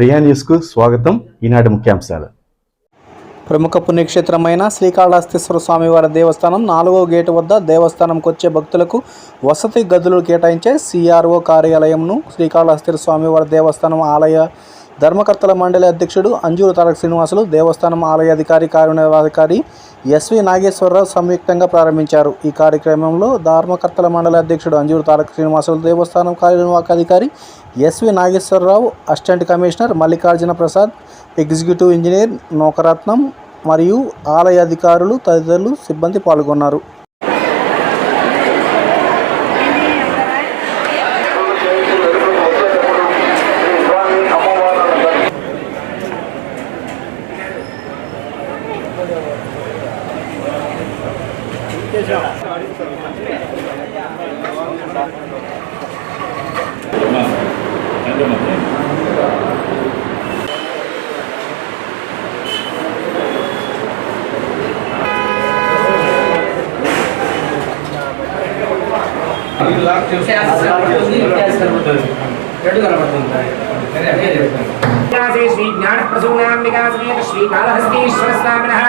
ప్రియా న్యూస్కు స్వాగతం. ఈనాటి ముఖ్యాంశాలు. ప్రముఖ పుణ్యక్షేత్రమైన శ్రీకాళహస్తీశ్వర స్వామివారి దేవస్థానం 4వ గేటు వద్ద దేవస్థానంకు వచ్చే భక్తులకు వసతి గదులు కేటాయించే సిఆర్ఓ కార్యాలయంను శ్రీకాళహస్తీశ్వర స్వామివారి దేవస్థానం ఆలయ ధర్మకర్తల మండలి అధ్యక్షుడు అంజూరు తారక శ్రీనివాసులు, దేవస్థానం ఆలయ అధికారి కార్యనిర్వహణాధికారి ఎస్వి నాగేశ్వరరావు సంయుక్తంగా ప్రారంభించారు. ఈ కార్యక్రమంలో ధర్మకర్తల మండలి అధ్యక్షుడు అంజూరు తారక శ్రీనివాసులు, దేవస్థానం కార్యనిర్వాహకాధికారి S V Nageswararao, assistant commissioner Mallikarjuna Prasad, executive engineer Nokaratnam మరియు ఆలయ అధికారులు తదితరులు సిబ్బంది పాల్గొన్నారు. श्री ज्ञान प्रसूनां विकासमेत श्रीकाళहस्तीश्वर स्वामिनः